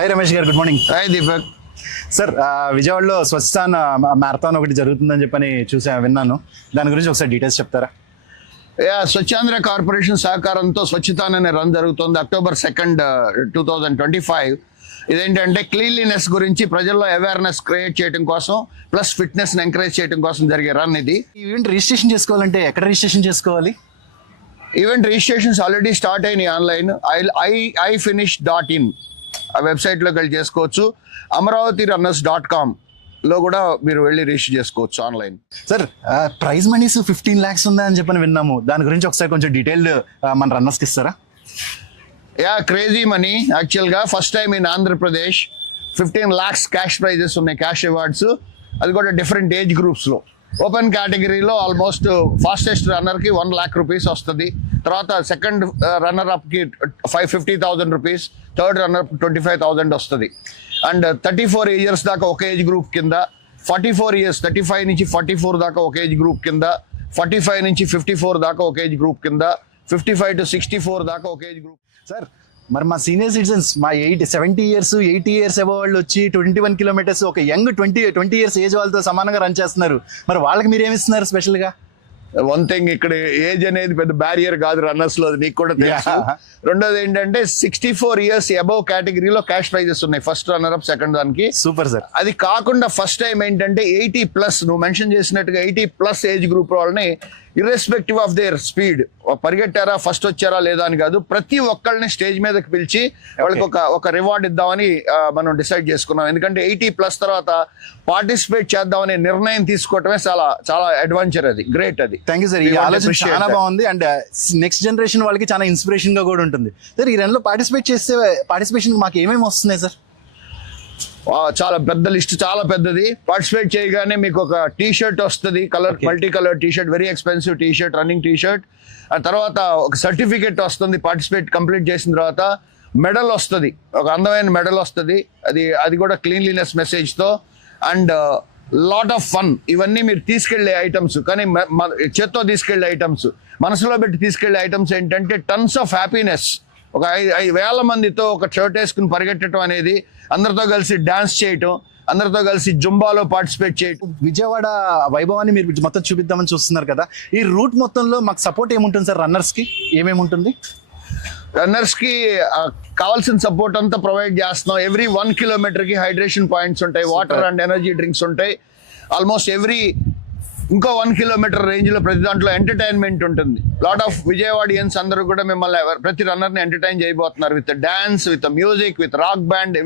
Hi Ramesh గారు, good morning. Hi Deepak. Sir, విజయవాడలో స్వచ్ఛతాన్ marathon ఒకటి జరుగుతుందని చెప్పని విన్నాను. దాని గురించి ఒకసారి డీటెయిల్స్ చెప్తారా? స్వచ్ఛాంధ్ర కార్పొరేషన్ సహకారంతో స్వచ్ఛతాన్ అనే రన్ జరుగుతుంది October 2nd, 2025. ఇదేంటంటే క్లీన్లీనెస్ గురించి ప్రజల్లో అవేర్నెస్ క్రియేట్ చేయడం కోసం ప్లస్ ఫిట్నెస్ ని ఎంకరేజ్ చేయడం కోసం జరిగే రన్ ఇది. ఈవెంట్ రిజిస్ట్రేషన్ చేసుకోవాలంటే ఎక్కడ రిజిస్ట్రేషన్ చేసుకోవాలి? ఈవెంట్ రిజిస్ట్రేషన్స్ ఆల్రెడీ స్టార్ట్ అయినాయి ఆన్లైన్. ifinish.in ఆ వెబ్సైట్లోకి వెళ్ళి చేసుకోవచ్చు. amravatirunners.com లో కూడా మీరు వెళ్ళి రిజిస్టర్ చేసుకోవచ్చు ఆన్లైన్. సార్, ప్రైజ్ మనీస్ 15 lakhs ఉందని చెప్పని విన్నాము. దాని గురించి ఒకసారి కొంచెం డీటెయిల్డ్ మన రన్నర్స్కి ఇస్తారా? Crazy money. యాక్చువల్గా first time in Andhra Pradesh 15 lakhs cash prices ఉన్నాయి, క్యాష్ అవార్డ్స్. అది కూడా డిఫరెంట్ ఏజ్ గ్రూప్స్లో. ఓపెన్ కేటగిరీలో ఆల్మోస్ట్ ఫాస్టెస్ట్ రన్నర్కి 1 lakh rupees వస్తుంది. తర్వాత second runner అప్కి 50,000 rupees, third runner 25,000 వస్తుంది. అండ్ 34 years దాకా ఒక ఏజ్ గ్రూప్ కింద, 44 years 35 నుంచి 44 దాకా ఒక ఏజ్ గ్రూప్ కింద, 45 నుంచి 54 దాకా ఒక ఏజ్ గ్రూప్ కింద, 55 to 64 దాకా ఒక ఏజ్ గ్రూప్. సార్, మరి మా సీనియర్ సిటిజన్స్, మా 70 years 80 years అబవ్ వాళ్ళు వచ్చి 21 kilometers ఒక యంగ్ 20 years ఏజ్ వాళ్ళతో సమానంగా రన్ చేస్తున్నారు. మరి వాళ్ళకి మీరు ఏమిస్తున్నారు స్పెషల్గా? వన్ థింగ్, ఇక్కడ ఏజ్ అనేది పెద్ద బ్యారియర్ కాదు రన్నర్స్ లో, నీకు కూడా తెలుసు. రెండోది ఏంటంటే 64 years అబవ్ కేటగిరీలో క్యాష్ ప్రైజెస్ ఉన్నాయి, ఫస్ట్ రన్నర్ అప్, సెకండ్ దానికి. Super sir. అది కాకుండా ఫస్ట్ టైం ఏంటంటే 80+, నువ్వు మెన్షన్ చేసినట్టుగా 80+ ఏజ్ గ్రూప్ వాళ్ళని ఇర్రెస్పెక్టివ్ ఆఫ్ దేర్ స్పీడ్, పరిగెట్టారా ఫస్ట్ వచ్చారా లేదా అని కాదు, ప్రతి ఒక్కళ్ళని స్టేజ్ మీదకి పిలిచి వాళ్ళకి ఒక రివార్డ్ ఇద్దామని మనం డిసైడ్ చేసుకున్నాం. ఎందుకంటే 80+ తర్వాత పార్టిసిపేట్ చేద్దామనే నిర్ణయం తీసుకోవటమే చాలా చాలా అడ్వెంచర్. అది గ్రేట్. అది థ్యాంక్ యూ సార్. ఈ ఆలోచన చాలా బాగుంది. అండ్ నెక్స్ట్ జనరేషన్ వాళ్ళకి చాలా ఇన్స్పిరేషన్ గా కూడా ఉంటుంది. సార్, ఈ రన్ లో పార్టిసిపేషన్ మాకు ఏమేమి వస్తున్నాయి సార్? చాలా పెద్ద లిస్ట్, చాలా పెద్దది. పార్టిసిపేట్ చేయగానే మీకు ఒక టీ-షర్ట్ వస్తుంది, multi colour T-shirt, very expensive T-shirt, running T-shirt. ఆ తర్వాత ఒక సర్టిఫికెట్ వస్తుంది, పార్టిసిపేట్ కంప్లీట్ చేసిన తర్వాత. మెడల్ వస్తుంది, ఒక అందమైన మెడల్ వస్తుంది, అది కూడా క్లీన్లీనెస్ మెసేజ్తో. And lot of fun. ఇవన్నీ మీరు తీసుకెళ్లే ఐటమ్స్, కానీ చేత్తో తీసుకెళ్లే ఐటమ్స్, మనసులో పెట్టి తీసుకెళ్లే ఐటమ్స్ ఏంటంటే టన్స్ ఆఫ్ హ్యాపీనెస్. ఒక 5,000 మందితో ఒక షర్ట్ వేసుకుని పరిగెట్టడం అనేది, అందరితో కలిసి డాన్స్ చేయటం, అందరితో కలిసి జుంబాలో పార్టిసిపేట్ చేయటం. విజయవాడ వైభవాన్ని మీరు మొత్తం చూపిద్దామని చూస్తున్నారు కదా, ఈ రూట్ మొత్తంలో మాకు సపోర్ట్ ఏముంటుంది సార్? రన్నర్స్ కి ఏమేమి ఉంటుంది? రన్నర్స్ కి కావాల్సిన సపోర్ట్ అంతా ప్రొవైడ్ చేస్తున్నాం. ఎవ్రీ 1 kilometer కి హైడ్రేషన్ పాయింట్స్ ఉంటాయి, వాటర్ అండ్ ఎనర్జీ డ్రింక్స్ ఉంటాయి. ఆల్మోస్ట్ ఇంకో 1 kilometer రేంజ్ లో ప్రతి దాంట్లో ఎంటర్టైన్మెంట్ ఉంటుంది. లాట్ ఆఫ్ విజయవాడియన్స్ అందరూ కూడా మిమ్మల్ని ప్రతి రన్నర్ ని ఎంటర్టైన్ చేయబోతున్నారు with dance, with music, with rock band.